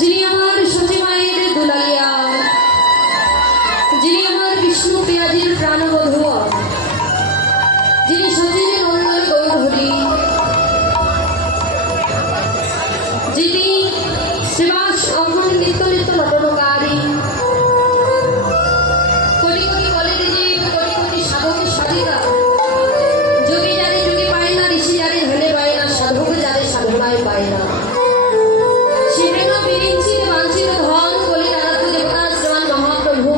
যিনি আমার সতী মায়ের দুলালিয়া, যিনি আমার বিষ্ণু পেয়াজির প্রাণবধূ, যিনি সতীর নন্দন গৌরহরি, যিনি শ্রীবাস অখন নিত্য নিত্য নটনকারী, কোটি কোটি কলের জীব, কোটি কোটি সাধক সাধিকা, যোগী যারে যোগী পায় না, ঋষি যারে ধ্যানে পায় না, সাধক যারে সাধনায় পায় না, শিবেন বিরিঞ্চিত বাঞ্ছিত ধন বলি আরাধ্য দেবতা শ্রীমান মহাপ্রভু,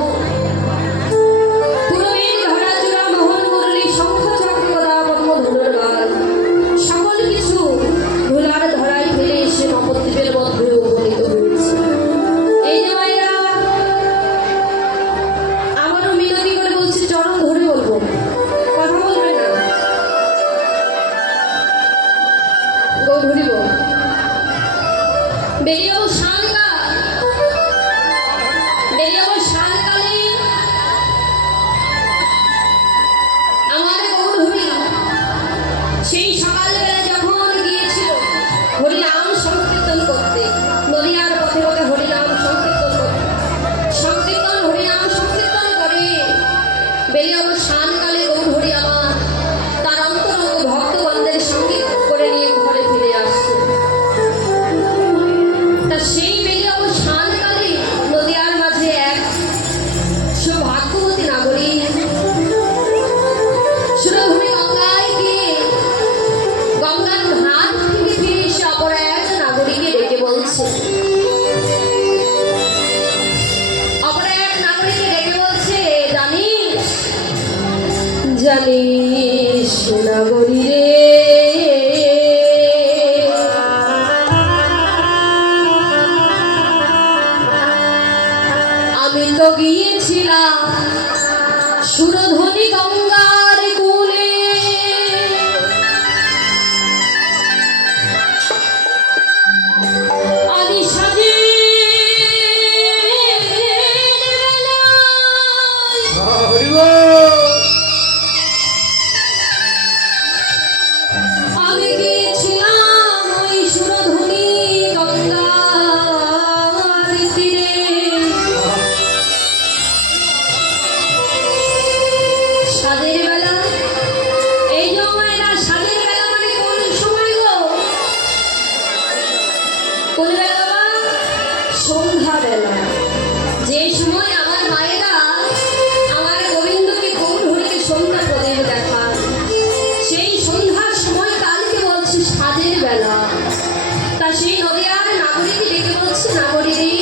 পুরবীর ধরাচূড়া মোহন মুরলী শঙ্খ চক্র গদা পদ্ম ধনুর্বাণ, সকল কিছু ধুলার ধরায় ফেলে এসে নবদ্বীপের মধ্যে উপনীত হয়েছে। এই যে মায়েরা, আমারও মিনতি করে বলছি, চরণ ধরে বলবো, কথা বলবে না, গৌ ধরিব বেরিয়েও শালকালে আমার গৌরহরি সেই সকালবেলা যখন গিয়েছিল হরিনাম সংকীর্তন করতে, নদিয়ার পথে পথে হরিনাম সংকীর্তন হরিনাম সংকীর্তন করে বেরিয়েও শালকালে গৌরহরি আমার তার অন্তরঙ্গ ভক্তগণদের সঙ্গে করে নিয়ে ঘরে ফিরে আসছে। তা সেই বেরিয়েও শালকালে নদিয়ার মাঝে এক সৌভাগ্যবতী নাগরিক সুরধুনী গঙ্গায় গিয়ে গঙ্গার ঘাট থেকে ফিরে এসে অপর এক নাগরিককে ডেকে বলছে, জানিস নাগরী রে, আমি তো গিয়েছিলাম সুরধনী গঙ্গার কূলে, আদি সাজে আমি গিয়েছিলাম ওই সুরধনী গঙ্গার তীরে, সাজের বেলা। এই জমায়না সাজের বেলা মানে কোন সময় গো? কোন বেলা বাবা? সন্ধ্যা বেলা। যে সময় আমার মায়েরা আমার গোবিন্দকে গৌরহরিকে সন্ধ্যা প্রদীপ দেখান, সেই সন্ধ্যার সময় কালকে বলছে সাজের বেলা। তা সেই নদিয়ার নাগরিককে ডেকে বলছে, নাগরী রে,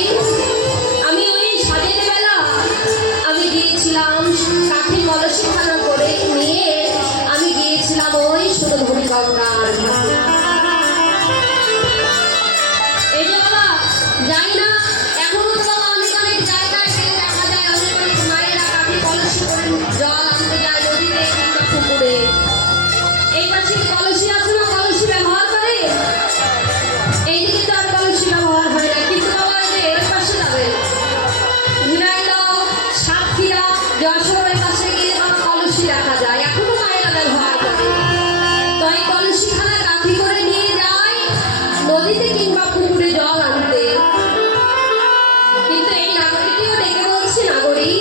আমি ওই সাজের বেলা আমি গিয়েছিলাম কাঠি কলসিখানা করে নিয়ে, আমি গিয়েছিলাম ওই সুরধুনী গঙ্গার ঘাটে। এই যে বাবা, জানি না এখনো তো বাবা অনেক অনেক জায়গায় দেখা যায় অনেক অনেক মায়েরা কাঠি কলসি করে জল আনতে যায় নদীতে কিংবা পুকুরে। এই পাশে কি কলসি আছে না? কলসি ব্যবহার করে। এইদিকে তো আর কলসি ব্যবহার হয় না, কিন্তু বাবা এই যে এর পাশে যাবে ঝিনাইদহ, সাতক্ষীরা, যশোর, এই পাশে গেলে বাবা কলসি দেখা যায়, এখনো মায়েরা ব্যবহার করে। তো এই কলসিখানা কাঠি করে নিয়ে যায় নদীতে কিংবা পুকুরে জল আনতে। কিন্তু এই নাগরিকটিও ডেকে বলছে, নাগরী,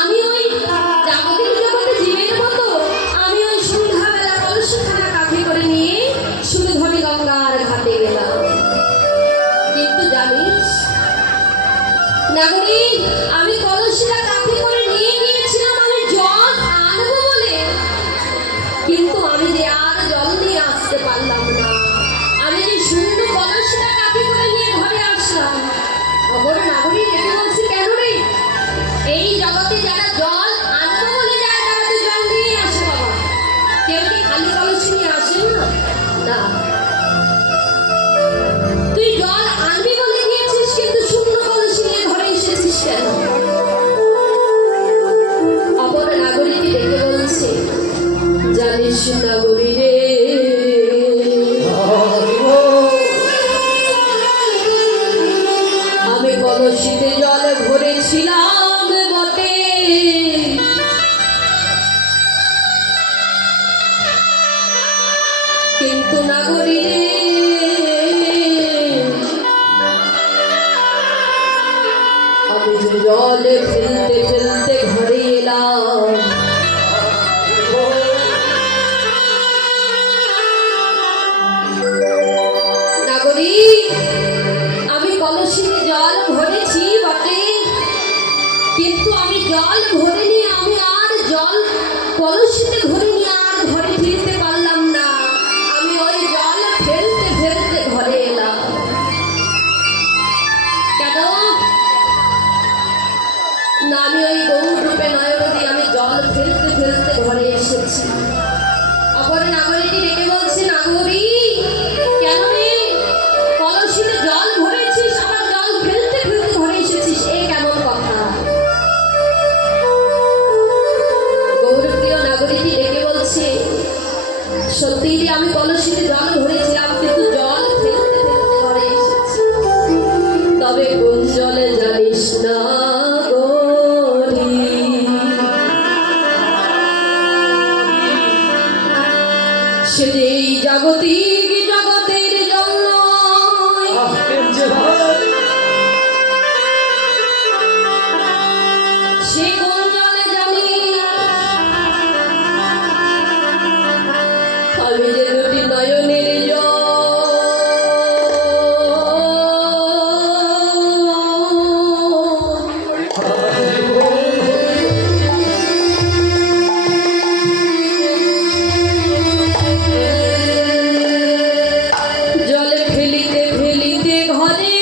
আমি ওই জাগতিক জগতে জীবের মতো আমি ওই সন্ধ্যাবেলা কলসিখানা কাঠি করে নিয়ে সুরধুনী গঙ্গার ঘাটে গেলাম। কিন্তু জানিস নাগরী, আমি কলসিটা কাঠি করে নিয়ে গিয়েছিলাম আমি জল আনবো বলে, কিন্তু আমি যে আর জল নিয়ে আসতে পারলাম না। আমি যে সুন্দর কলসিটা কাঠি করে নিয়ে ঘরে আসলাম। অবর নাগরী ডেকে বলছি, কেন রে? এই জগতে যারা জল আনবো বলে যায় তারা তো জল নিয়ে আসে বাবা, কেউ কি খালি কলসি নিয়ে আসে না? না, তুই জল আনবি বলে গিয়েছিস, কিন্তু শূন্য কলসি নিয়ে ঘরে এসেছিস কেন? অপর নাগরীকে ডেকে বলছে, জানিস নাগরী রে, আমি কলসিতে জল ভরেছিলাম বটে, কিন্তু নাগরী রে জলে ফেলতে ফেলতে ঘরে এলাম। নাগরিক, আমি কলসিতে জল ভরেছি বটে, কিন্তু আমি জল ভরিনি। আমি আর জল কলসিতে ভরিনি, আর ঘরে ফিরতে পারলাম না। আমি ওই জল ফেলতে ফেলতে ঘরে এলাম। কেন না, আমি ওই গৌর রূপে নয়নদী, আমি জল ফেলতে ফেলতে ঘরে এসেছি। অপর নাগরিকটি ডেকে বলছে, নাগরিক কেন রে কলসিতে জল ভরেছিস, আবার জল ফেলতে ফেলতে ঘরে এসেছিস, এ কেমন কথা? গৌরপ্রিয় নাগরিকটি ডেকে বলছে, সত্যিই রে আমি কলসিতে জল ভরেছিলাম, কিন্তু জল ফেলতে ফেলতে ঘরে এসেছি। তবে কোন জলে জানিস না সে যে এই জাগতিক জগতের জন্য সে কোন জলে জানি। আমি যে দুটি নয়নের জল, জলে ফেলিতে ফেলিতে ঘরে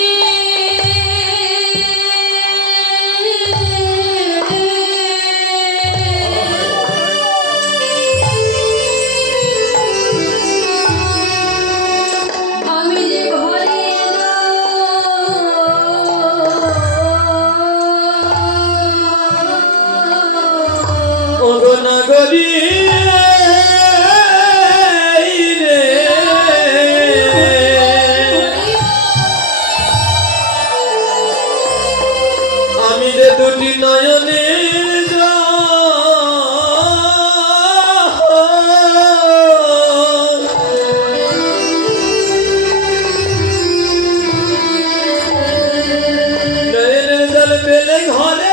আমি যে ঘরে ওগো নাগরী রে, আমি যে দুটি নয়নের জল, নয়নের জল পেলে ঘরে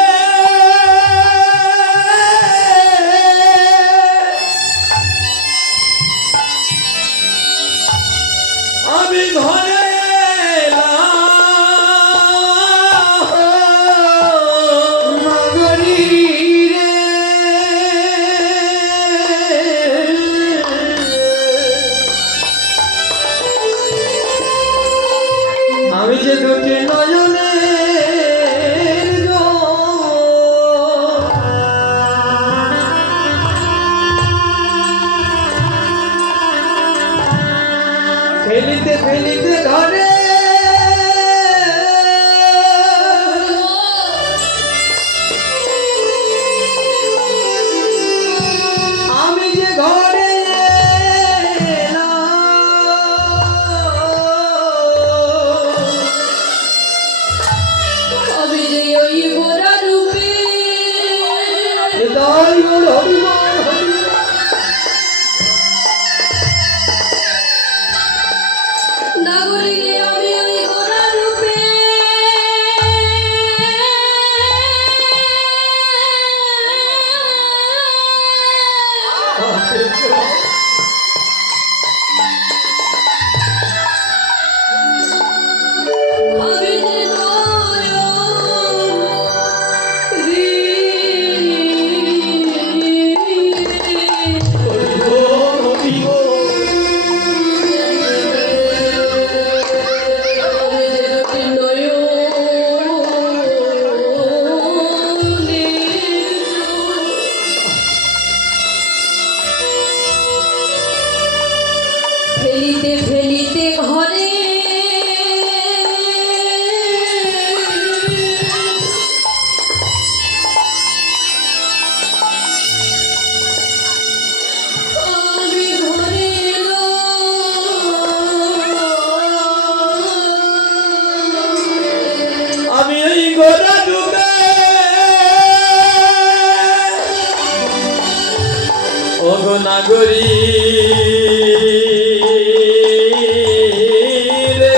আমি ঘরে এলাম। নাগরী রে, আমি যে দুটি নয়নের জল, ফেলিতে ফেলিতে ঘরে আমি যে ঘরে এলাম। আমি যে ওই গোরা রূপে হৃদয় মোর হরিময় হরি, নাগরিক রে, আমি ওই গোরা রূপে আমি যে ফেলিতে ফেলিতে ঘরে আমি ঘরে আমি ওই গোরা ডুবে ওগো নাগরী রে,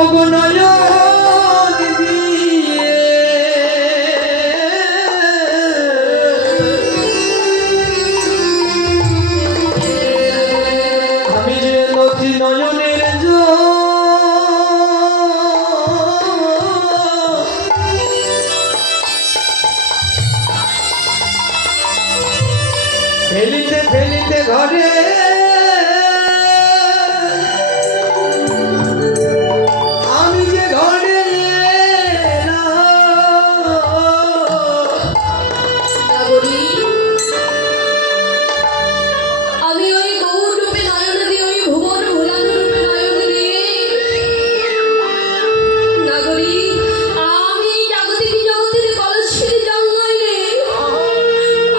ওগো নয়ন দিয়ে আমি যে লক্ষ্মী নয়নের ফেলিতে ফেলিতে ঘরে আমি যে ঘরে নাগরী, আমি ওই গৌর রূপে নয়ন দিয়ে ওই ভুবন ভোলান রূপে নয়ন দিয়ে নাগরী, আমি জাগতিক জগতের কলসির জঙ্গলে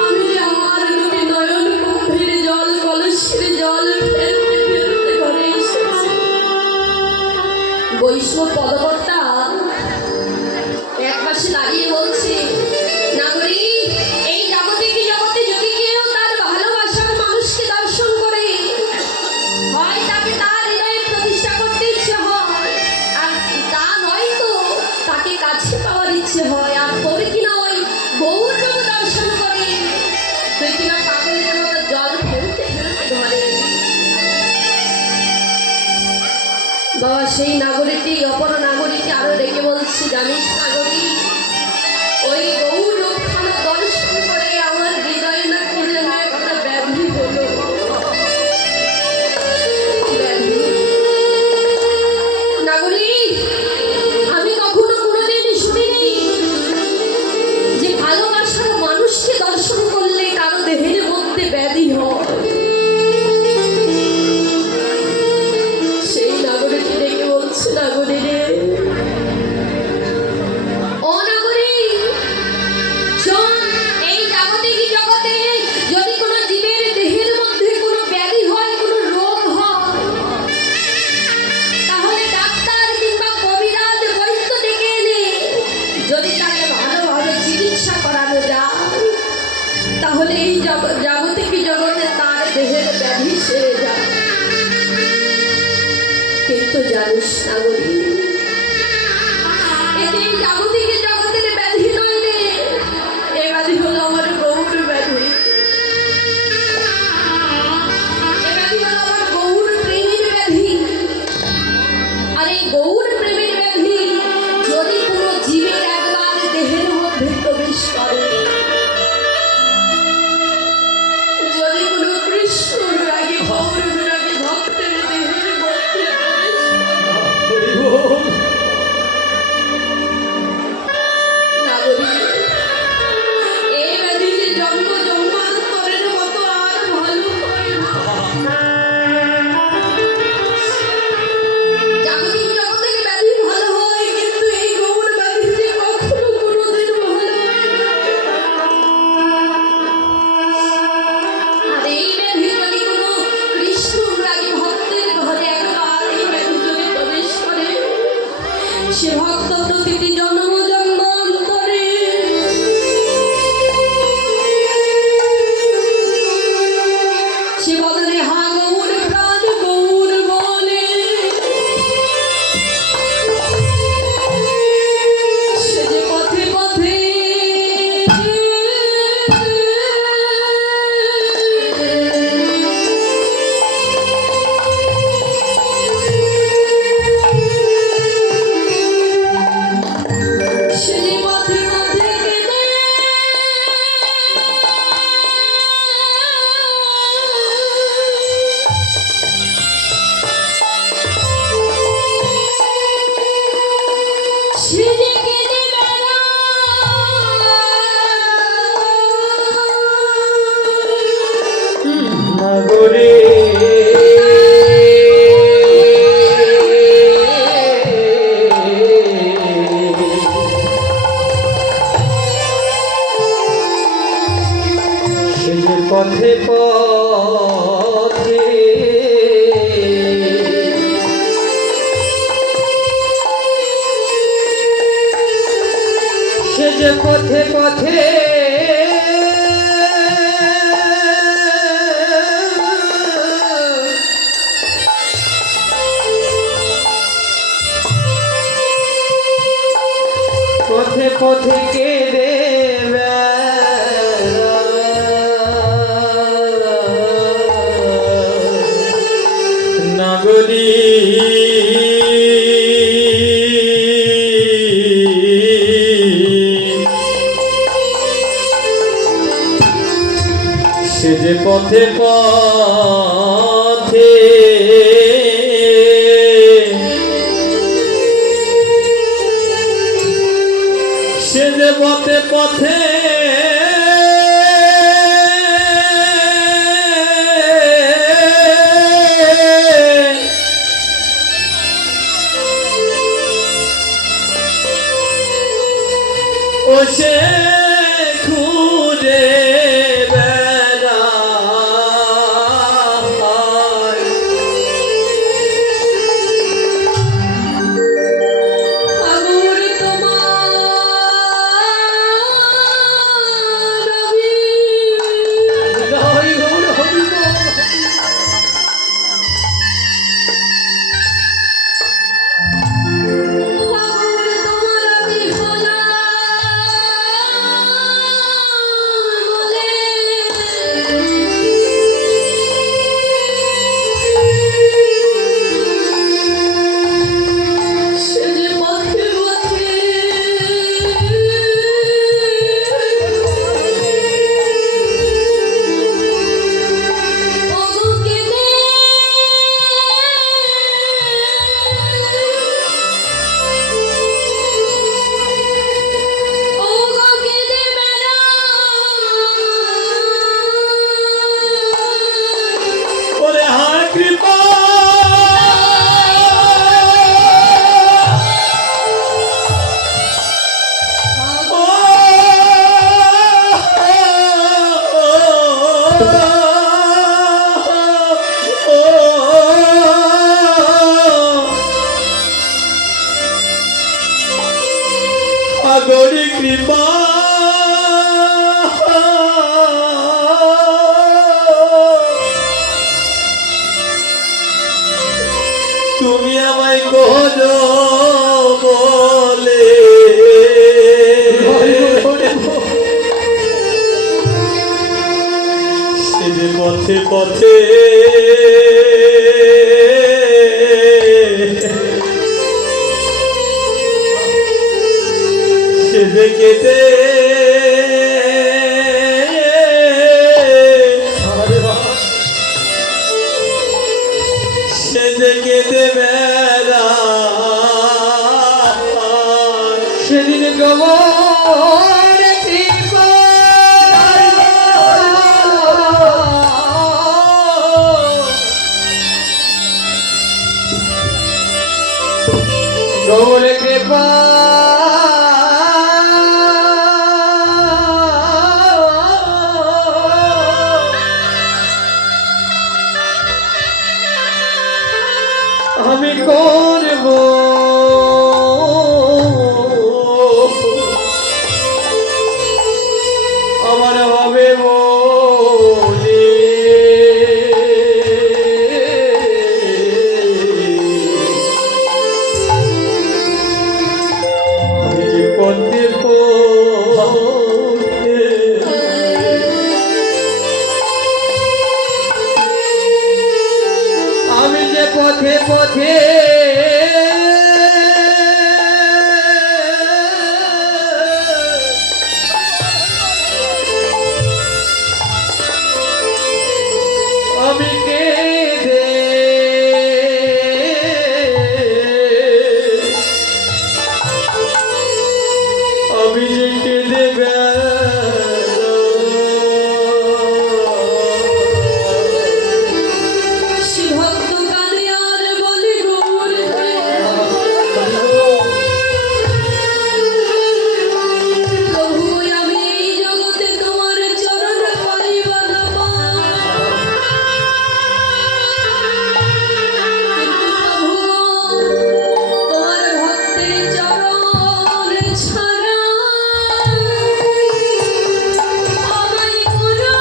আমি যে আমার রূপে নয়ন কুম্ভের জল কলসির জল ফেলতে ফেলতে ঘরে এসেছি। বৈষ্ণব পদকর্তা এক পাশে দাঁড়িয়ে বলছে, নাগরী, এই জাগতিক জগতে যদি কেউ তার ভালোবাসার মানুষকে দর্শন করে, হয় তাকে তার হৃদয়ে প্রতিষ্ঠা করতে ইচ্ছে হয়, আর তা নয়তো তাকে কাছে পাওয়ার ইচ্ছে হয়। আর তবে কিনা ওই গৌর রূপ দর্শন করে তুই কিনা পাগলের মতো জল ফেলতে ফেলতে ধরে। বাবা সেই নাগরিকটি অপর নাগরিককে আরো ডেকে বলছি, জানিস নাগরিক, ওই গৌর রূপখানা দর্শন করে আমার হৃদয়ে না কি যেন একটা ব্যাধি হলো। ব্যাধি। নাগরিক, আমি কখনো কোনোদিন শুনিনি যে ভালোবাসার মানুষকে দর্শন করলে কারো দেহের মধ্যে ব্যাধি হয়। সেই নাগরিককে ডেকে বলছে, নাগরী রে, ও নাগরী, শোন, এই জাগতিক জগতে যদি কোনো জীবের দেহের মধ্যে কোনো ব্যাধি হয়, কোনো রোগ হয়, তাহলে ডাক্তার কিংবা কবিরাজ বৈদ্য ডেকে এনে যদি তাকে ভালোভাবে চিকিৎসা করানো যায়, তাহলে এই জাগতিক জগতে তার দেহের ব্যাধি সেরে যায়। কিন্তু জানিস নাগরী, এই জাগতিক জগতের ব্যাধি নয় রে, এ ব্যাধি হলো আমার গৌর ব্যাধি। এ ব্যাধি হলো আমার গৌর প্রেমের ব্যাধি। আর এই গৌর প্রেমের ব্যাধি যদি কোনো জীবের একবার দেহের মধ্যে প্রবেশ করে, যদি কোনো কৃষ্ণ রাগে গৌর রাগে ভক্তের দেহের মধ্যে প্রবেশ করে, নাগরী, এই ব্যাধি যে জন্ম জন্মান্তরের মতো আর ভালো হয় না। জাগতিক জগতের ব্যাধি ভালো হয়, কিন্তু এই গৌর ব্যাধি যে কখনো কোনোদিন ভালো হয় না। আর এই ব্যাধি যদি কোনো কৃষ্ণরাগী ভক্তের ঘরে একবার এই ব্যাধি যদি প্রবেশ করে, সে ভক্ত প্রতিটি জন্ম জন্মান্তরে সে বদলে হা গৌর প্রাণ গৌর বলে, সে যে পথে পথে পথে পথে কেঁদে নাগরী সে যে পথে পথে সে যে পথে পথে ও সে ঘুরে বেড়ায় আগুর তোমার রবি হরি গৌর হরি বল। আগুর তোমার বিহলা বলে সে যে পথে পথে ওগো কেঁদে ওগো কেঁদে বেড়ায় ওরে হায় কৃপা ও আগরি কৃপা তুমি আমায় করো বলে সে যে পথে পথে সে যে কেটে সে যে কেটে বেড়া সেদিন গবর কৃপা গৌর কৃপা আমি করব আমার হবে বলে আমি যে পথে পথে আমি যে পথে পথে আমি কেঁদে আমি যে কেঁদে ভক্ত কানে আর বলি গৌর প্রভু আমি এই জগতে তোমার চরণ পাইব না কিন্তু প্রভু তোমার ভক্তের চরণ ছাড়া আমায় কোনো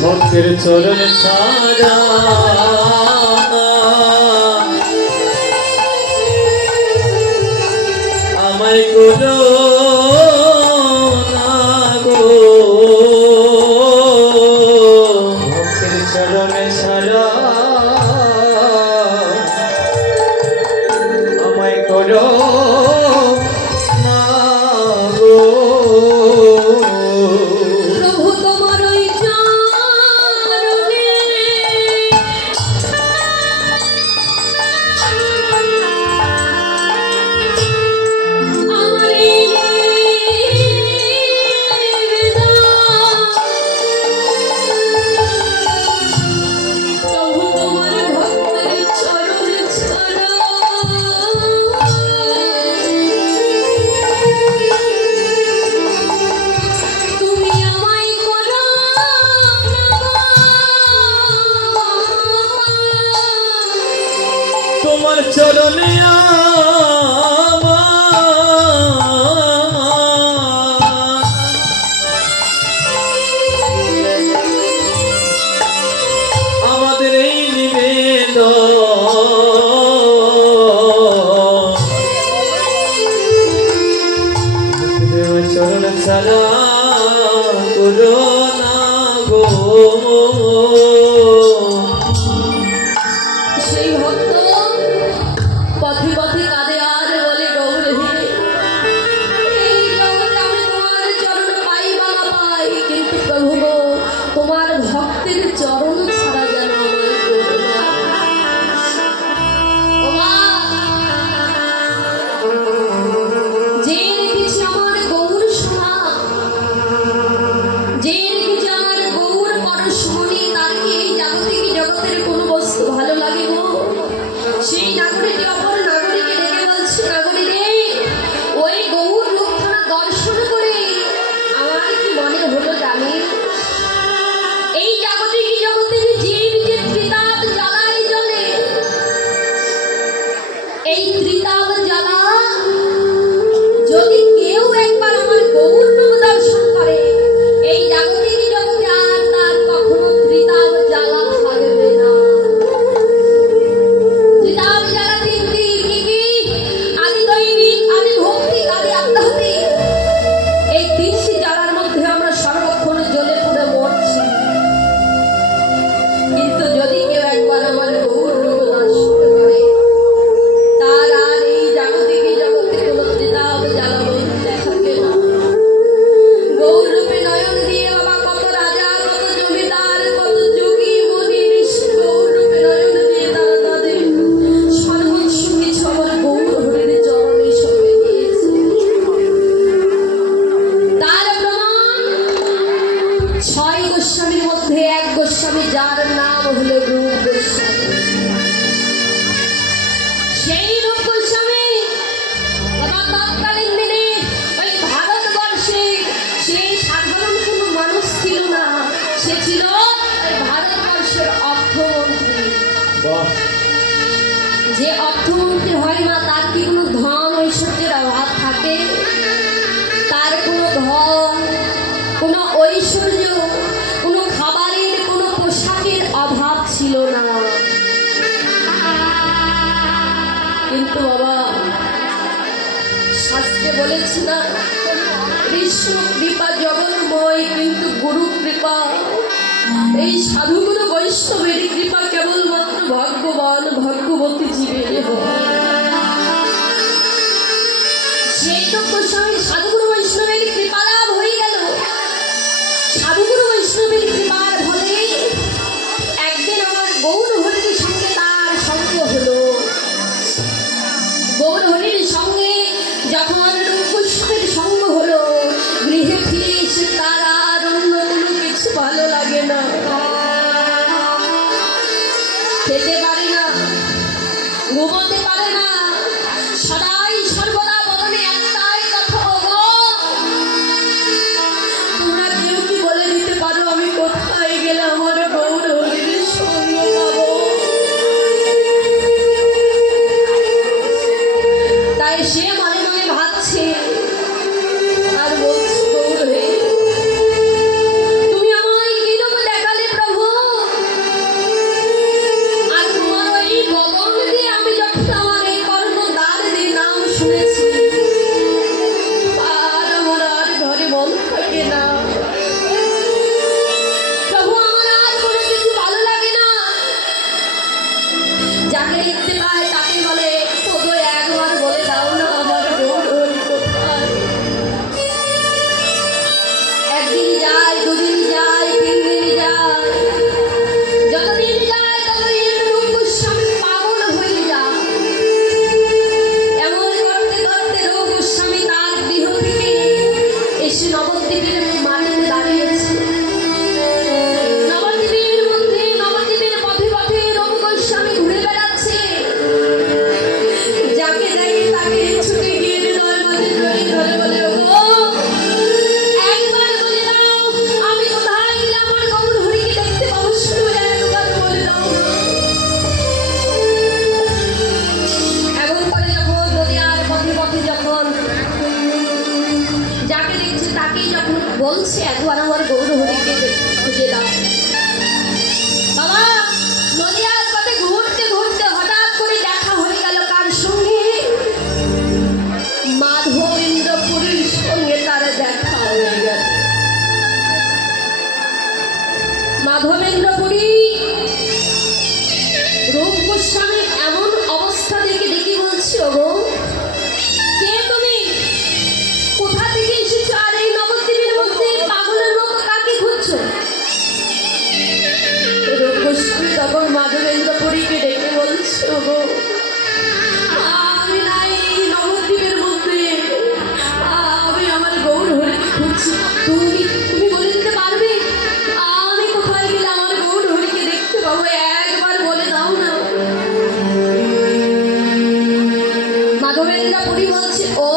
ভক্তের চরণ ছাড়া আমায় করো না গো ভক্তের চরণে ছাড়া আমায় করো না গো প্রভু তোমার ওই চরণে আমার এই নিবেদন। প্রভু তোমার ভক্তের চরণে ছাড়া তুমি আমায় করো তোমার চরণে আমাদের এই নিবেদন চরণ ছাড়া করো না গো সেই ভক্ত পথে পথে কাঁদে আর বলে গৌর হে এই জগতে আমি তোমার চরণ পাই বা না পাই কিন্তু প্রভু গো তোমার ভক্তের চরণ ছাড়া যেন আমায় করো না। ও মা, যে রেখেছি আমার গৌর সোনা, যে রেখেছি আমার গৌর পরশমণি, তার কি এই জাগতিক জগতের কোনো বস্তু ভালো লাগে গো? সেই নাগরিকটি অপর নাগরিকে ডেকে বলছে, নাগরিক রে ওই গৌর রূপখানা দর্শন করে আমার কি মনে হলো জানি এই জাগতিক জগতের জীব যে ত্রিতাপ জ্বালায় জ্বলে, এই ত্রিতাপ জ্বালা যদি কেউ একবার আমার গৌর রূপ দর্শন করে এই জাগতিক জগতে আর তার কখনো ত্রিতাপ জ্বালা থাকবে না। ত্রিতাপ জ্বালা তিনটি কি কি? আদি দৈবিক, আদি ভৌতিক, আদি আধ্যাত্মিক। এই তিনটি জ্বালার মধ্যে আমরা সর্বক্ষণ জ্বলে পুড়ে মরছি, কিন্তু যদি কেউ একবার আমার গৌর রূপ দর্শন করে তার আর এই জাগতিক জগতে কোনো ত্রিতাপ জ্বালা বলতে থাকে না। গৌর রূপে নয়ন দিয়ে বাবা কত রাজা, কত জমিদার, কত যোগী মুনি ঋষি গৌর রূপে নয়ন দিয়ে তারা তাদের সর্বোচ্চ কিছু আমার গৌর হরির চরণে সঁপে দিয়েছে। তার প্রমাণ 6 গোস্বামীর মধ্যে এক গোস্বামী যার নাম হলো রূপ গোস্বামী। সেই রূপ গোস্বামী বাবা তৎকালীন দিনে ওই ভারতবর্ষে সেই সাধারণ কোনো মানুষ ছিল না, সে ছিল ওই ভারতবর্ষের অর্থমন্ত্রী। বাহ যে অর্থমন্ত্রী হয় না তার কি কোনো ধন ঐশ্বর্যের অভাব থাকে? তার কোনো ধন, কোনো ঐশ্বর্য, কোনো খাবারের, কোনো পোশাকের অভাব ছিল না। কিন্তু বাবা শাস্ত্রে বলেছি না, কৃষ্ণ কৃপা জগন্ময় কিন্তু গুরু কৃপা, এই সাধুগুরু বৈষ্ণবের কৃপা কেবলমাত্র ভাগ্যবান ভাগ্যবতী জীবের হয়। সেই তো গোস্বামী সাধুগুরু বৈষ্ণবের কৃপা লাভ হয়ে গেল। সাধুগুরু বৈষ্ণবের কৃপার ফলে একদিন আমার গৌর হরির সঙ্গে তার সঙ্গ হলো। গৌর হরির সঙ্গে যখন রূপ গোস্বামীর সঙ্গ হলো, গৃহে ফিরে এসে তার আর অন্য কোনো কিছু ভালো লাগে না, খেতে পারে না, ঘুমোতে পারে না, সদাই সর্বদা বলনে একটাই কথা, ওগো তোমরা কেউ কি বলে দিতে পারো আমি কোথায় গেলে আমার গৌর হরির সঙ্গ পাবো? তাই সে মনে মনে ভাবছে আর বলছে, গৌর হে তুমি আমায় কিরকম দেখালে মাধবেন্দ্রপুরী রূপ গোস্বামী এমন অবস্থা দেখে দেখি বলছি, ওগো কে তুমি, কোথা থেকে এসেছো, আর এই নবদ্বীপের মধ্যে পাগলের মতো কাকে খুঁজছো? রূপ গোস্বামী তখন মাধবেন্দ্রপুরীকে ডেকে বলছে, ওগো আমি নাই নবদ্বীপের মধ্যে, আমি আমার গৌর হরিকে খুঁজছি। তুমি তুমি বলে দিতে পারবে আমি কোথায় গেলে আমার গৌর হরিকে দেখতে পাবো? একবার বলে দাও না। মাধবেন্দ্রপুরী বলছে, ও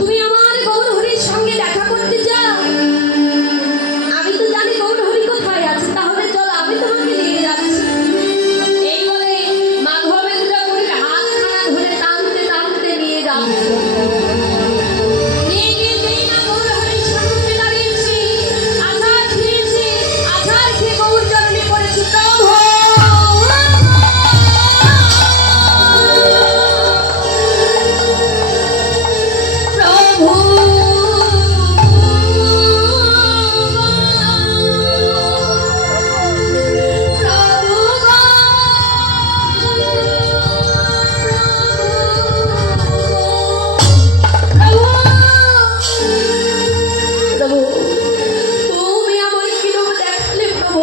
তুমি আমার গৌর হরির সঙ্গে দেখা করতে চাও? আমি তো জানি গৌর হরি কোথায় আছে, তাহলে চলো আমি তোমাকে নিয়ে যাচ্ছি। এই বলে মাধবেন্দ্রপুরীর হাতখানা ধরে টানতে টানতে নিয়ে যাচ্ছে। নিয়ে গিয়ে যেই না গৌর হরির সামনে দাঁড়িয়েছে, আছাড় খেয়েছে, আছাড় খেয়ে গৌর চরণে পড়েছে, প্রভু প্রভু তুমি আমায় কিরম দেখলে প্রভু,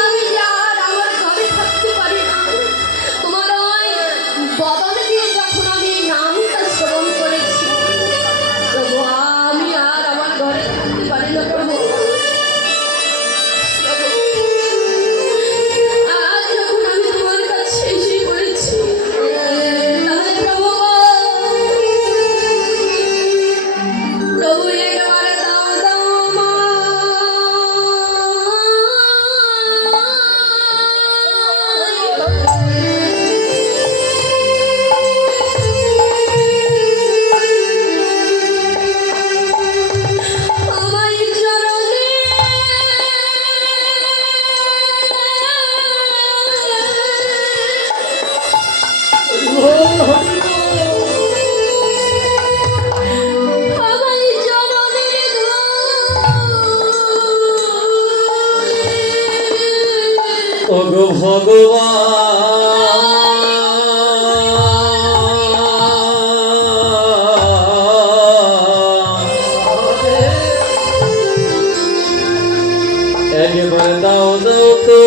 আমি আর আমার ঘরে থাকতে পারি না। তোমার ওই বদন দিয়ে যখন আমি নামটা শ্রবণ করেছি প্রভু, আমি আর আমার ঘরে থাকতে পারি না প্রভু। আজ যখন আমি তোমার কাছে এসে পড়েছি, তাহলে প্রভু প্রভু একবারে দাও দাও মা। আমায় চরণে আমায় চরণে ওগো ভগবান, একবার দাও দাও তো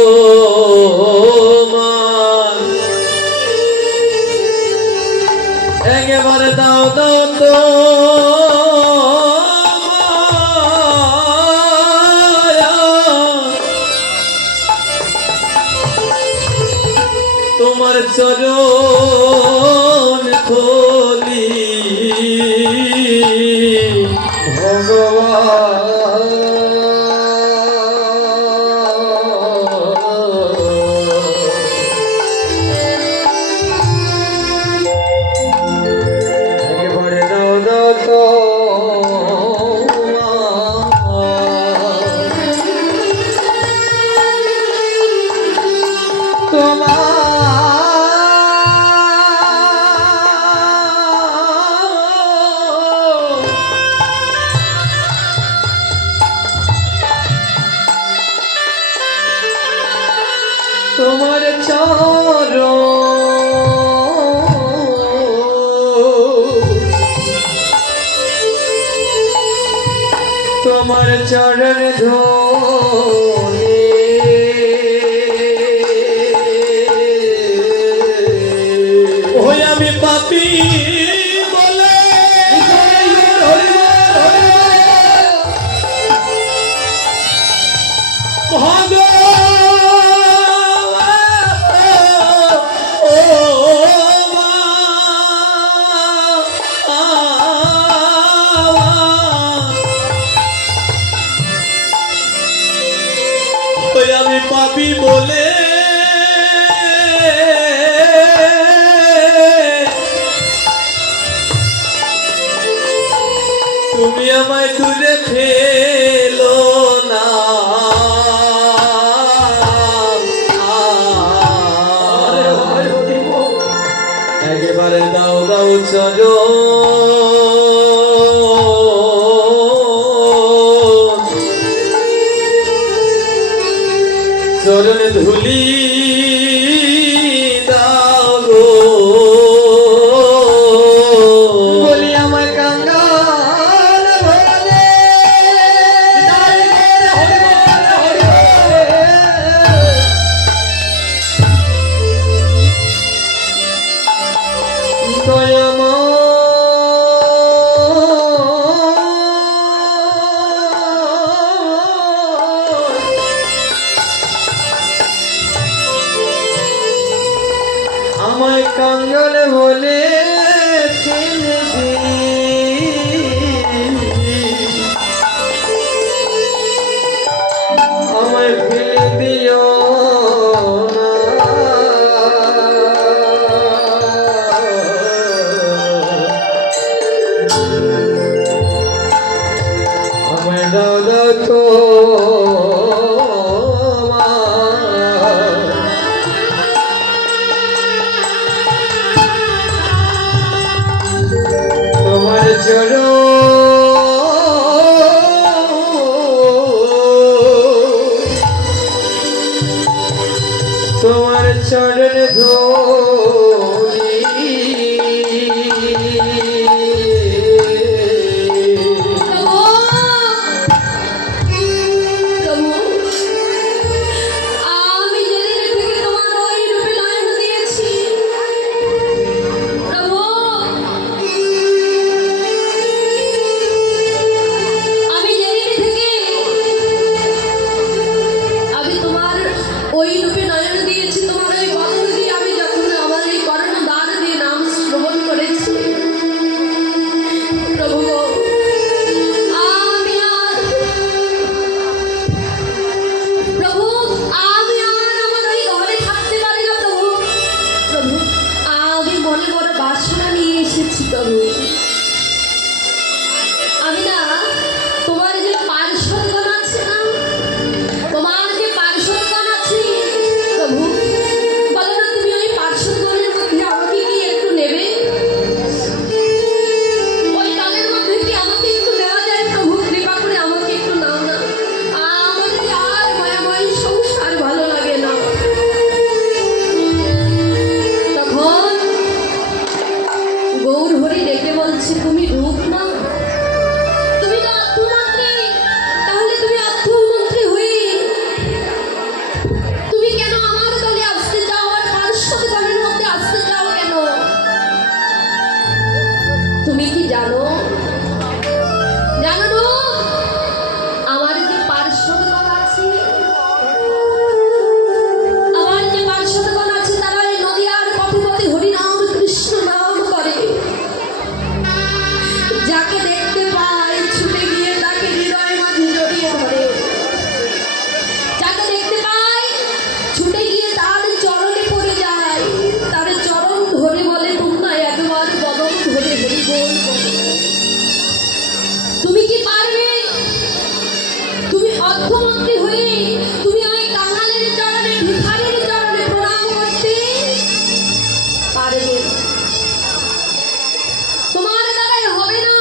মান, একবার দাও দাও তো মায়া। তোমার চরণ খোলি ভগবান, একবারে দাও দাও তো তোমার চরণ, তোমার চরণ ধরে ওই আমি পাপী বলে আমি পাপি বলে তুমি আমায় দূরে ফেলো না। একেবারে দাও দাও চরণ, চরণে ধুলি দাও গো বলি আমার কাঙ্গাল ভোলে আমায় কাঙ্গাল বলে ফেলে আমায় ফেলে দিও আমায় দাও দাও তো তোমার চরণ তোমার চরণ ধরি আমি যেদিন থেকে তোমার ওই রূপে নয়ন দিয়েছি প্রভু, আমি যেদিন থেকে আমি তোমার ওই রূপে নয়ন দিয়েছি, তোমার ওই বদন দিয়ে আমি যখন আমার এই কর্ণদ্বার দিয়ে নাম শ্রবণ করেছি প্রভু গো, আমি আর প্রভু আমি আর আমার ওই ঘরে থাকতে পারি না প্রভু। প্রভু আমি মনে বড় বাসনা নিয়ে এসেছি প্রভু। আমি না তোমার যে পার্শ্বদগণ আছে না, তোমার যে পার্শ্বদগণ আছে প্রভু, বলো না তুমি ওই পার্শ্বদগণের মধ্যে আমাকে কি একটু নেবে? ওই দলের মধ্যে কি আমাকে একটু নেওয়া যায় প্রভু? কৃপা করে আমাকে একটু নাও না, আমার যে আর মায়াময় সংসার ভালো লাগে না। তখন গৌর হরি ডেকে বলছে, তুমি রূপ না, তুমি তো আত্মমন্ত্রী, তাহলে তুমি আত্মমন্ত্রী হয়ে তুমি কেন আমার দলে আসতে চাও, আমার পার্শ্বদগণের মধ্যে আসতে চাও কেন? তুমি কি জানো জানো না আমার যে পার্শ্বদগণ আছে, আমার যে পার্শ্বদগণ আছে তারা এই নদিয়ার পথে পথে হরিনাম কৃষ্ণ নাম করে। যাকে দেখতে পায় ছুটে গিয়ে তাকে হৃদয় মাঝে জড়িয়ে ধরে, যাকে দেখতে পায় ছুটে গিয়ে তার চরণে পড়ে যায়, তার চরণ ধরে বলে তোমরা একবার বদন ধরে হরি বল করো। তুমি কি পারবে? তুমি অর্থমন্ত্রী হয়ে তুমি ওই কাঙালের চরণে ভিখারির চরণে প্রণাম করতে পারবে? তোমার দ্বারাই হবে না।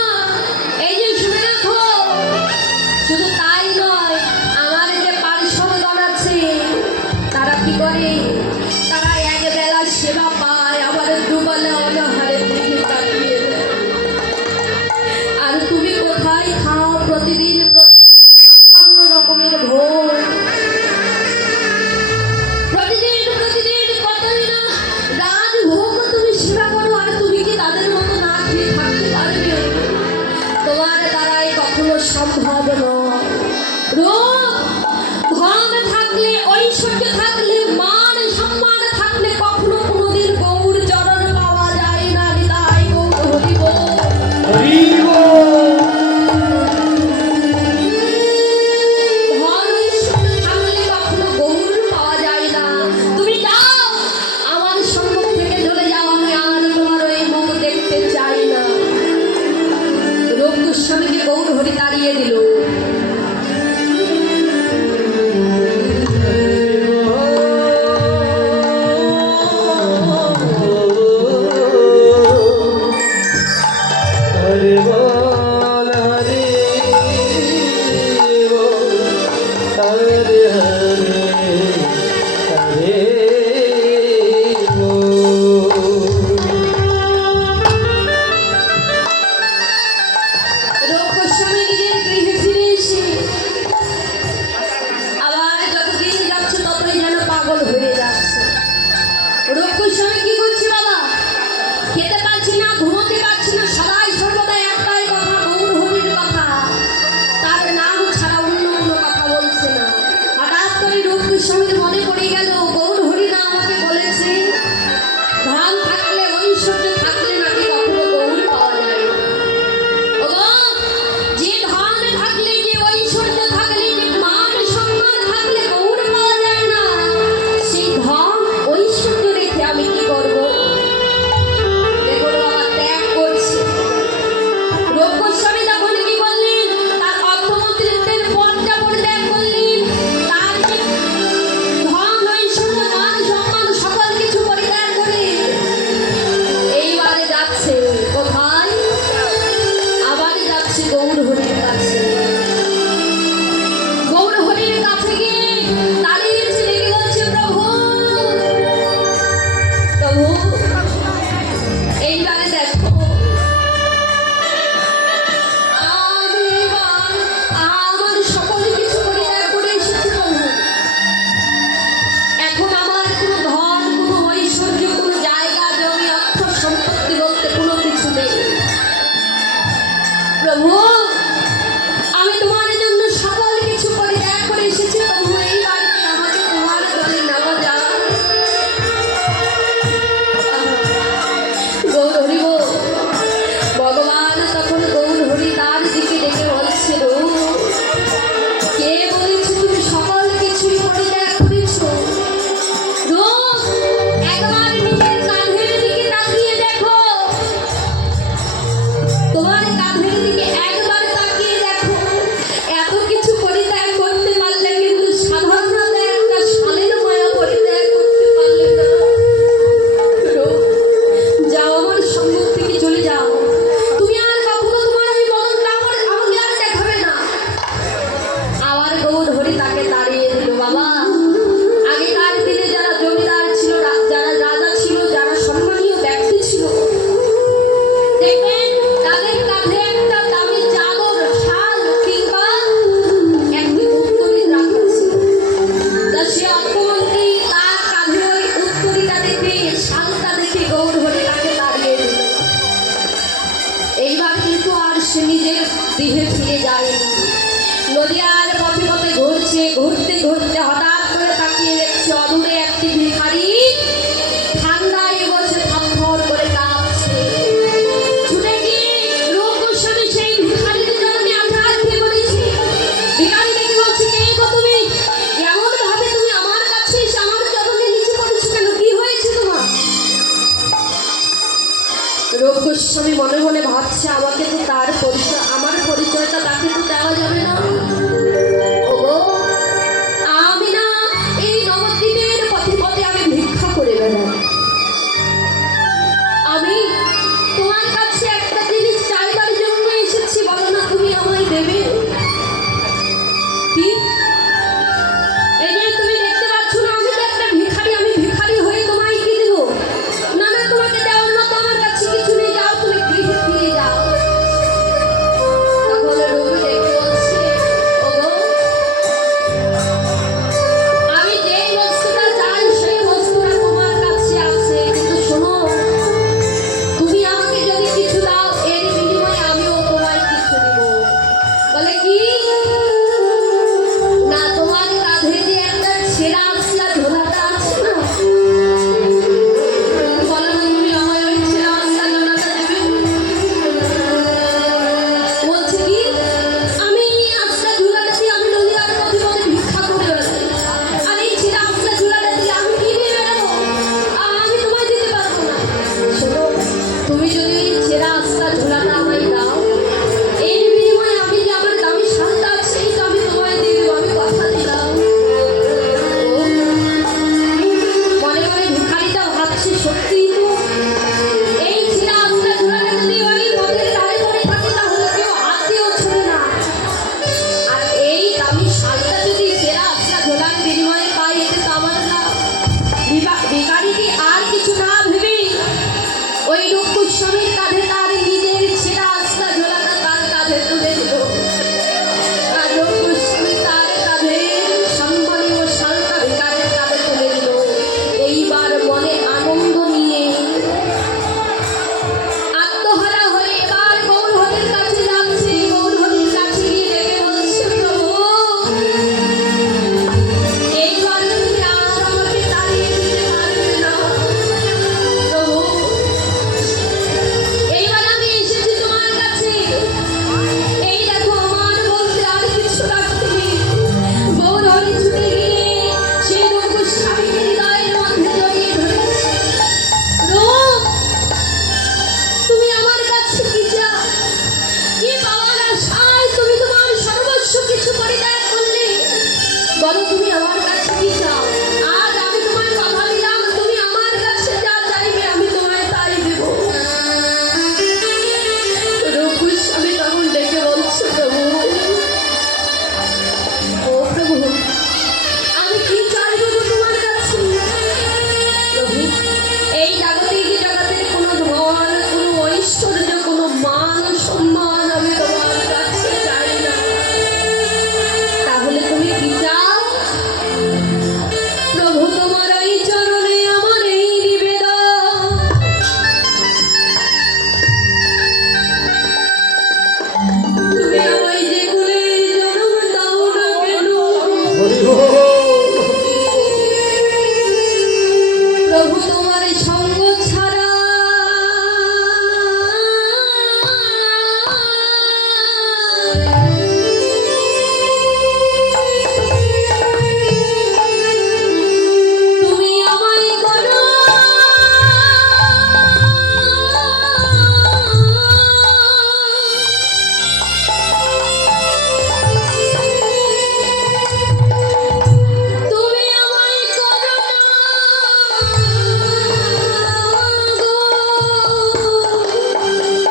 এই যে শুনে রাখো, শুধু তাই নয়, আমার যে পার্শ্বদগণ আছে তারা কি করে? তারা এক বেলা সেবা পায়, আবার দুবেলা অনাহারে দিন কাটিয়ে দেয়। আর তুমি কোথায় খাও প্রতিদিন অন্য রকমের ভোগ, প্রতিদিন প্রতিদিন কতই না রাজভোগ তুমি সেবা করো, আর তুমি কি তাদের মতো না খেয়ে থাকতে পারবে? তোমার দ্বারাই কখনো সম্ভব নয়। রূপ ধন থাকলে, ঐশ্বর্য থাকলে, মান সম্মান থাকলে কখনো কোনোদিন গৌর চরণ পাওয়া যায় না। হৃদয় গৌর হরি বল। হরি বল। ধন ঐশ্বর্য থাকলে কখনো গৌর পাওয়া যায় না। তুমি যাও, আমার সম্মুখ থেকে চলে যাও, আমি আর তোমার ওই মুখ দেখতে চাই না। রূপ গোস্বামীকে গৌর হরি তাড়িয়ে দিল। হরি বল হরি বল হরি হরি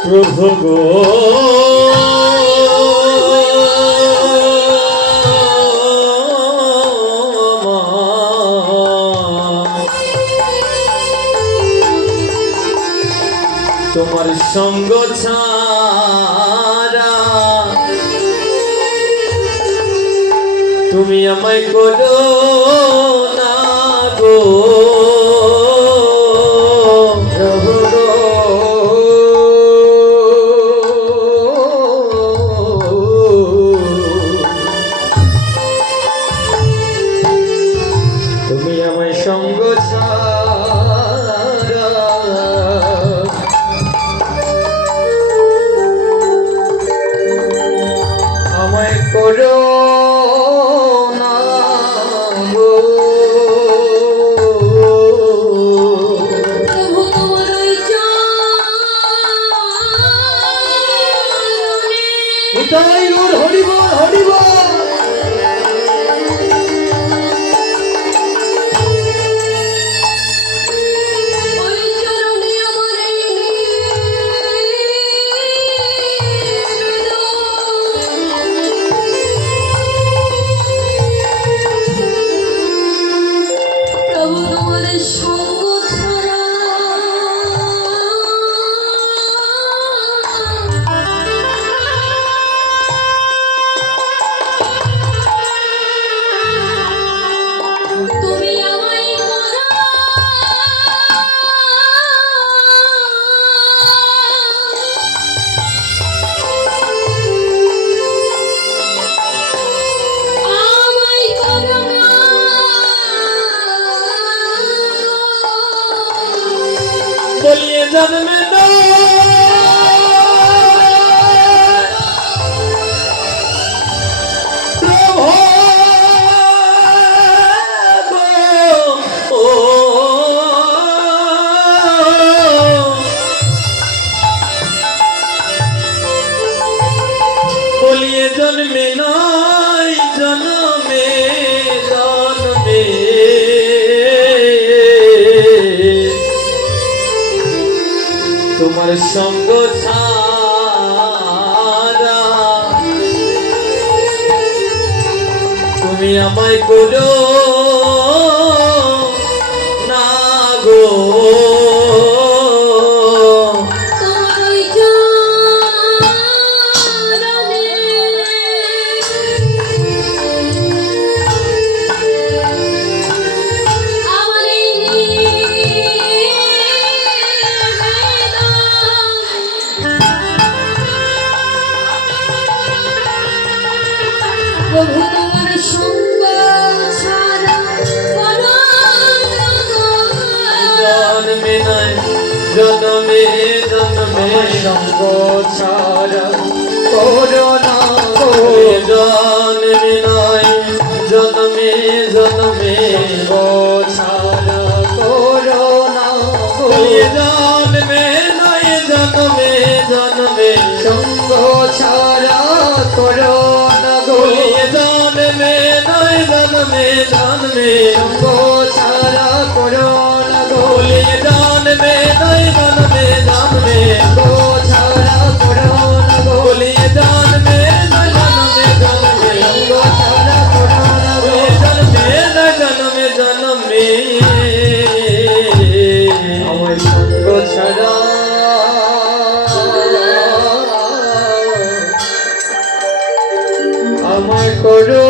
প্রভু গো তোমার সঙ্গ ছাড়া তুমি আমায় করো না গো প্রভু গো তুমি আমায় সঙ্গ ছাড়া আমায় করো না গো প্রভু তোমার ওই চরণে নিতাই গৌর হরিবল হরিবল ওই চরণে আমার এই প্রভু তোমার সঙ্গ ছাড়া তুমি আমায় করো আমায় করো না বলিয়ে জন্মে না প্রভু গো, ও বলিয়ে জন্মে নয় জন্মে জন্মে তোমার সঙ্গ ছাড়া তুমি আমায় করো না গো তোমার ওই চরণে আমার এই প্রভু তোমার সঙ্গ ছাড়া করো না গো। জন্মে নয় জন্মে জন্মে আমার সঙ্গ ছাড়া করো না গো জন্মে নয় জন্মে জন্মে সঙ্গ ছাড়া করো না গো জন্মে নয় জন্মে জন্মে সঙ্গ ছাড়া করো না গো জন্মে নয় জন্মে জন্মে সঙ্গ ছাড়া করো না গো জন্মে নয় জন্মে জন্মে সঙ্গ ছাড়া করো না গো জন্মে নয় জন্মে জন্মে সঙ্গ ছাড়া করো না গো জন্মে নয় জন্মে জন্মে আমার সঙ্গ ছাড়া আমার করো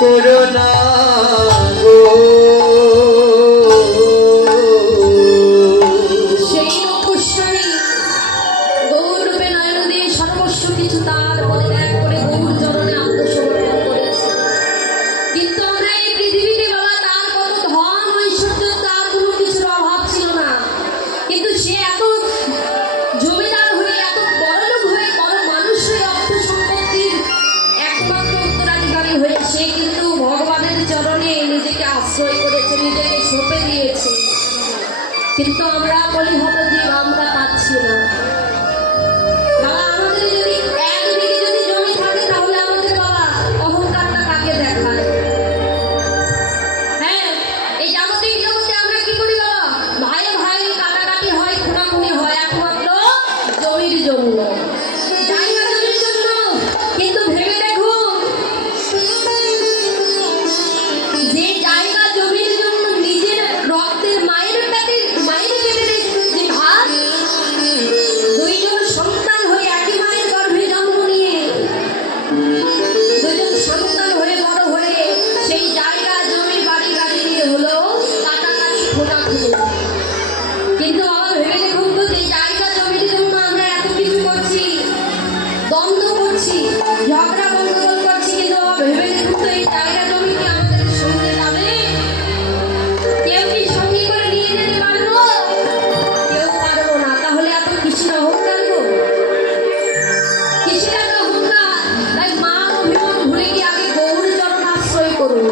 করো না গো সেই গোস্বামী গৌরূপে নয়ন দিয়ে সর্বস্ব কিছু তার পরিত্যাগ করে গৌর চরণে আত্মসমর্পণ করেছে। কিন্তু আমরা এই পৃথিবীতে বাবা তার কত ধন ঐশ্বর্য তার কোনো কিছুর অভাব ছিল না, কিন্তু সে এত জমিদার হয়ে এত বড়লোক হয়ে বড় মানুষ হয়ে অর্থ সম্পত্তির একমাত্র উত্তরাধিকারী হয়ে সে কিন্তু ভগবানের চরণে নিজেকে আশ্রয় করেছে, নিজেকে সঁপে দিয়েছে। কিন্তু আমরা কলিহত জীব, আমরা পাচ্ছি না। বাবা আমাদের যদি এক মিনিট দ্বন্দ্ব করছি, ঝগড়া গন্ডগোল করছি, কিন্তু ভেবে দেখুন তো এই জায়গা জমি কি আমাদের সঙ্গে যাবে? কেউ কি সঙ্গী করে নিয়ে যেতে পারবো? কেউ পারবো না। তাহলে এত কিসের অহংকার গো? কিসের এত অহংকার? তাই মা অভিমান ভুলে গিয়ে আগে গৌর চরণ আশ্রয় করুন।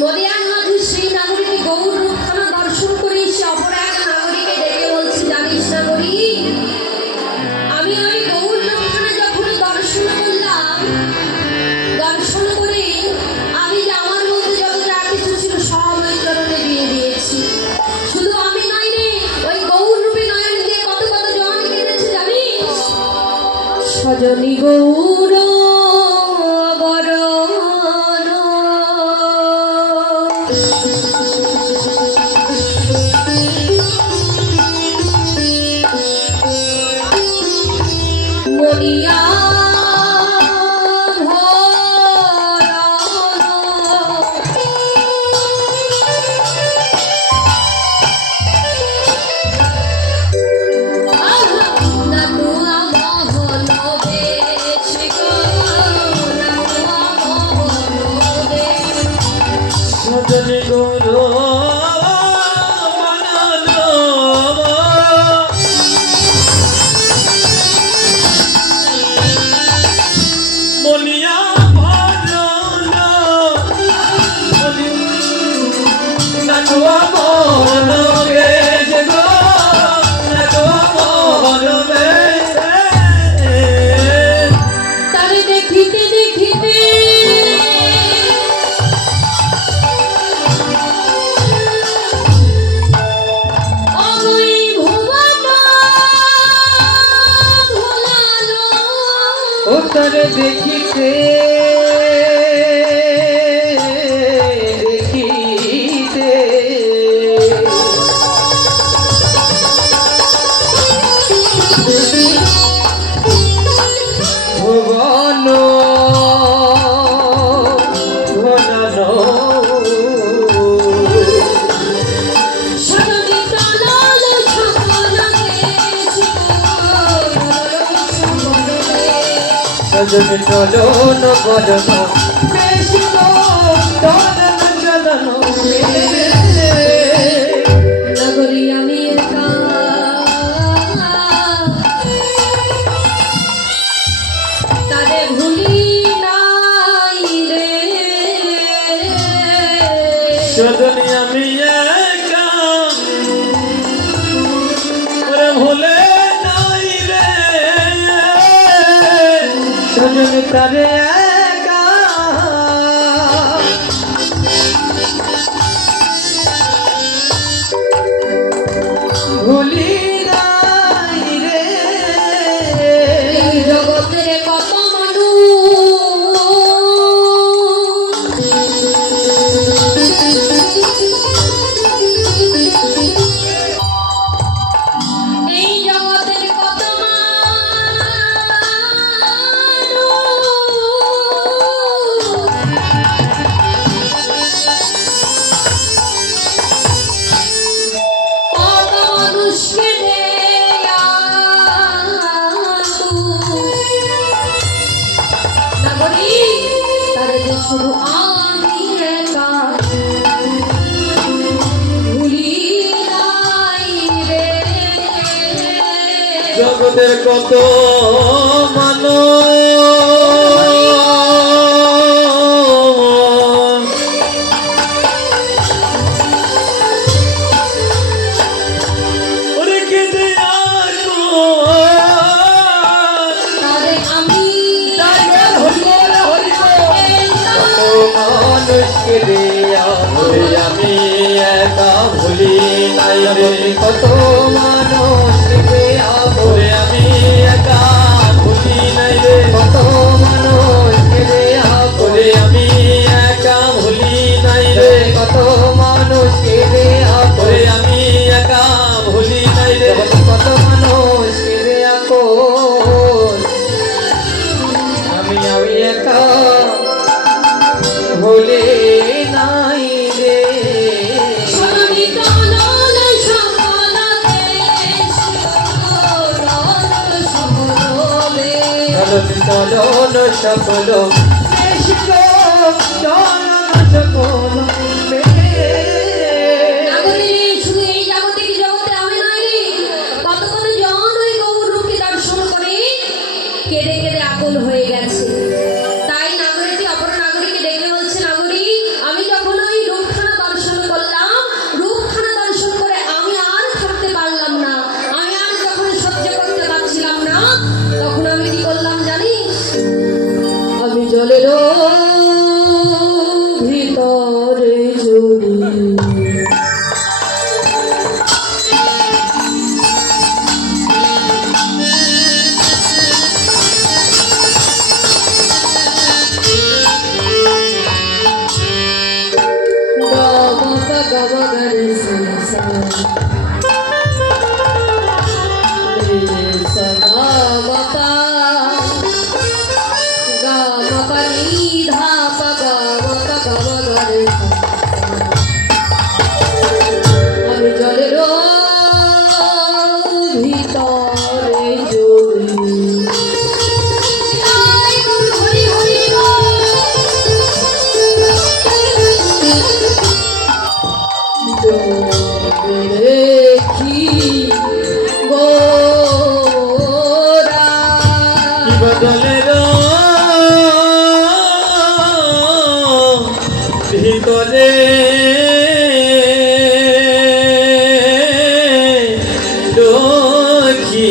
নদিয়ার মাঝে সেই নাগরিকে গৌর রূপখানা দর্শন করে এসে অপর এক নাগরিকে ডেকে বলছে, জানিস নাগরিক, আমি ওই গৌর রূপখানা যখন দর্শন করলাম, দর্শন করে আমি যে আমার মধ্যে যত যা কিছু ছিল সব ওই চরণে দিয়ে দিয়েছি। শুধু আমি নয় রে, ওই গৌর রূপে নয়ন দিয়ে কত কত জন কেঁদেছে জানিস? সজনী গৌর বরণ মরিয়া সজনী গৌর বানানো মনিয়া ভরনা নাচুয়া মনবে যে গো নাচুয়া মনবে তারে দেখিতে দেখিতে অগৈ ভুবন ভোলালো। ও তারে দেখিতে দেখিতে ভুবন ভোলানো সজনী তলালো সকলকে সজনী চলন বদন বেশি দন চলন নগরী আমি একা, তারে ভুলি নাই রে। সজনী আমি একা ওরে ভুলে নাই রে সজনী তারে একা ভুলি নাই রে এই জগতের কত মানুষ এই জগতের কত কত মানুষকে দেয়া নাগরিক, তারে যে শুধু আমি একা ভুলি নাই রে। জগতের কত মানুষ ওরে কেঁদে তারে আমি মানুষকে দেয়া ওরে আমি একা ভুলি নাই রে কত মানুষকে দেয়া ওরে আমি একা ভুলি নাই রে কত মানুষকে দেয়া ওরে আমি একা ভুলি নাই রে কত মানুষকে দেয়া ওরে আমি একা ভুলি নাই রে কত মানুষকে দেয়া আমি একা ভুলে নাই রে সজনী তলালো সকলকে চলন চলন সকল বেশ গো চলন সকল নাগরী শুধু এই জাগতিক জগতে আমি নই রে, কত কত জন ওই গৌর রূপকে দর্শন করে কেঁদে কেঁদে আকুল হয়ে গেছে। তাই নাগরীটি অপর নাগরীকে ডেকে বলছে, নাগরী আমি যখন ওই রূপখানা দর্শন করলাম, রূপখানা দর্শন করে আমি আর থাকতে পারলাম না, আমি আর যখন সহ্য করতে পারছিলাম না, তখন আমি কি করলাম জানিস? আমি জলের ভিতরে জড়ি আমি জলের ভিতরে জড়ি হরি হরি দেখি গোরা বদলের ভিতরে দেখি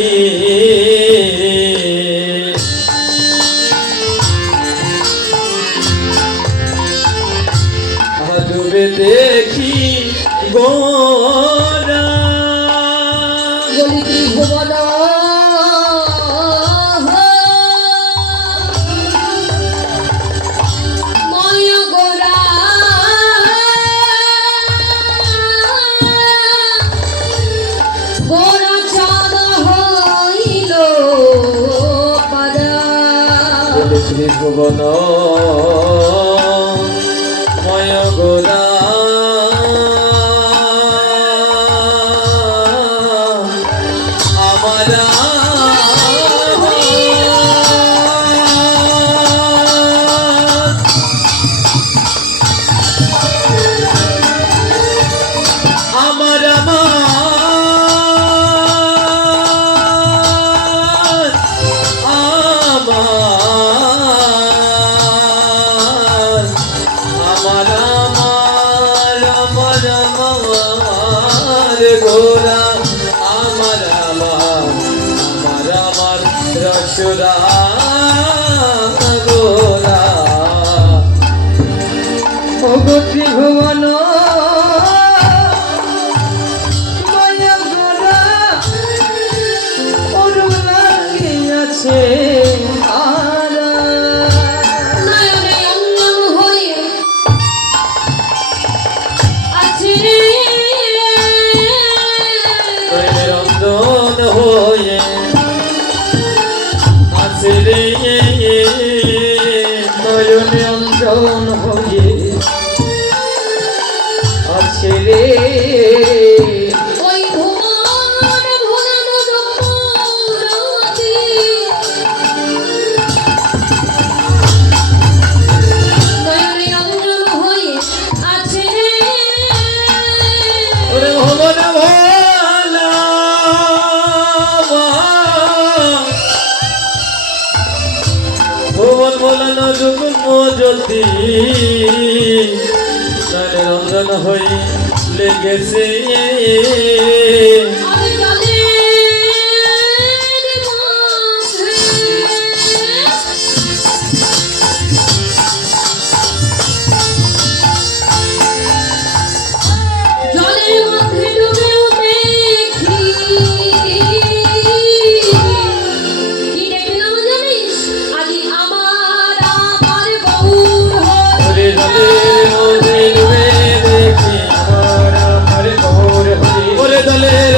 ডুবে দেখি গোরা বলি ত্রিভুবন ময় গোরা গোরা চাঁদ হইল পাদা ত্রিভুবন ময় গোরা আমারা আমার গোরা আমার রসুরা গোরা ওগো ত্রিভুবন মায়া গোরা অরু লাগিয়াছে আরা নয়নে অঙ্গন হয়ে আছে রে রঞ্জন হয়ে আছে রে নয়নে অঞ্জন হয়ে আছে রে ওই ভুবন ভুলানো দুপুরাতে নয়নে অঙ্গন হয়ে আছে রে ওরে ভবন ভালা ভুবন ভোলানো যুগ্ম জ্যোতি তারে রঞ্জন হই লেগেছে আমি জলের মধ্যে ডুবেও দেখি কি দেখলাম জানিস? আজি আমার গৌর ওরে জলে ওরে ডুবে দেখি আমার গৌর হরি ওরে জলের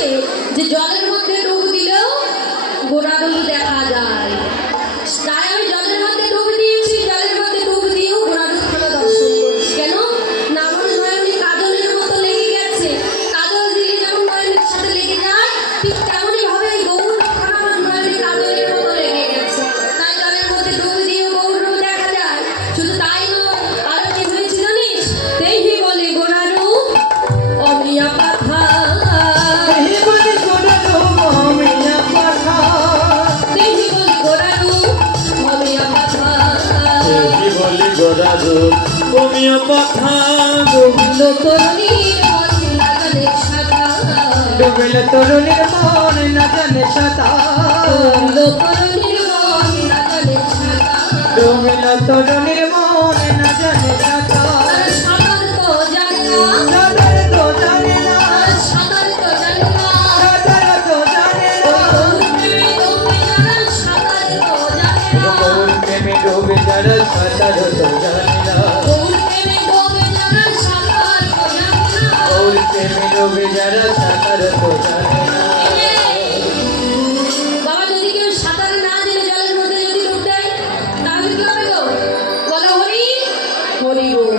বলেছে যে জলের মধ্যে ডুব দিলেও গোড়াদুল দেখা যায়। তাই আমি জলের মধ্যে ডুব দিয়েছি, জলের মধ্যে ডুব দিয়েও গোড়াদুল খানা দর্শন করছি। কেন না, আমার নয়নে কাজলের মতো লেগে গেছে। কাজল দিলে যেমন নয়নের সাথে লেগে যায়, ঠিক তেমনই ভাবে এই গৌর খানা আমার নয়নে কাজলের মতো লেগে গেছে। তাই জলের মধ্যে ডুব দিয়েও গৌর রূপ দেখা যায়। শুধু তাই নয়, আরো কি হয়েছে জানিস? দেহি বলে গোড়ারূপ অমিয়া পাঠা, এই বলে গোড়ারূপ অমিয়া পাঠা, দেহি বলে গোড়ারূপ অমিয়া পাঠা। কি বলি গোড়ারূপ অমিয়া পাঠা, গোবিন্দ তরুণীর মন লাগালে সাদা, ডুবিল তরুণীর মন না জানে সাঁতার, গোবিন্দ তরুণীর মন লাগালে সাদা। ডুবিল তরুণীর মন না জানে সাঁতার, আর সাঁতার তো জানে না, সাঁতার তো জানে না, আর সাঁতার তো জানে না। সাঁতার তো জানে না, গৌর প্রেমে ডুবে যারা সাঁতার তো জানে না, গৌর প্রেমে ডুবে যারা সাঁতার তো জানে না, গৌর প্রেমে ডুবে যারা সাঁতার তো জানে না। গৌর প্রেমে ডুবে যারা সাঁতার তো জানে না। বাবা, যদি কেউ সাঁতার না জেনে জলের মধ্যে যদি ডুব দেয় তাহলে কি হবে গো? বলো হরি হরি বল।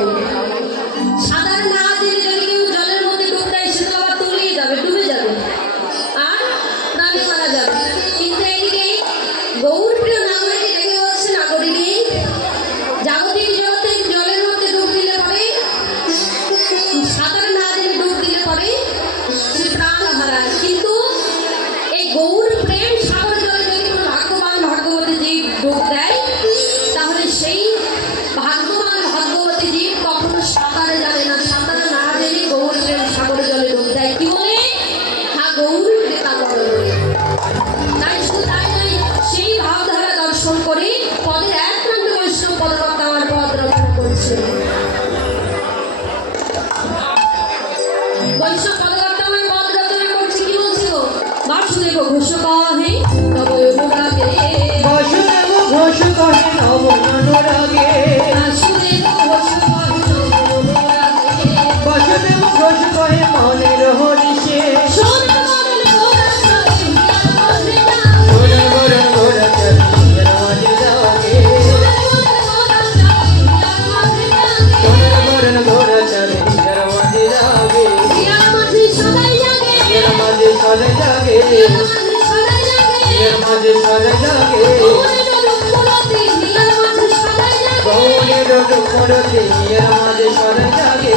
সাঁতার না জেনে যদি কেউ জলের মধ্যে ডুব দেয় সে তো আবার তলিয়ে যাবে, ডুবে যাবে আর প্রাণে মারা যাবে। কিন্তু এদিকে গৌর প্রিয় নাগরিক রেখে বলছে, নাগরিকে জাগতিক জগতে জলের মধ্যে ডুব দিলে পরে, সাঁতার না জেনে ডুব দিলে পরে সে প্রাণ হারায়। কিন্তু এই গৌর প্রেম সাগর জলে যদি কোনো ভাগ্যবান ভাগ্যবতী জীব ডুব দেয় তাহলে সেই ভাগ্যবান ভাগ্যবতী জীব কখনো সাঁতারে জানে না, সাঁতারে না জেনে গৌর প্রেম সাগর জলে ডুব দেয়। কি বলে? হা গৌর প্রেতাগর। তাই শুধু তাই নয়, সেই ভাবধারা দর্শন করে পদের এক প্রান্ত বৈষ্ণব পদকর্তা আমার পদ রচনা করছে। বৈষ্ণব পদকর্তা আমার পদ রচনা করছে। কি বলছে গো? বাসুদেব ঘোষ কহে তব অনুরাগে, বাসুদেব ঘোষ কহে নব অনুরাগে, বাসুদেব ঘোষ কহে তব অনুরাগে, বাসুদেব ঘোষ কহে মনের হরিষে, সোনার বদলে ঘোড়া চড়ে হিয়ার মাঝে যাবে, সোনার বরণ ঘোড়া চড়ে হিয়ার মাঝে যাবে, সোনার বদলে ঘোড়া চড়ে হিয়ার মাঝে যাবে, সোনার বরণ ঘোড়া চড়ে হিয়ার মাঝে যাবে, হিয়ার মাঝে সদাই জাগে, হিয়ার মাঝে সদা জাগে, হিয়ার মাঝে সদাই জাগে, হিয়ার মাঝে সদা জাগে, গৌরের রূপমূরতি হিয়ার মাঝে সদাই জাগে, গৌরের রূপ মূরতি হিয়ার মাঝে সদা জাগে।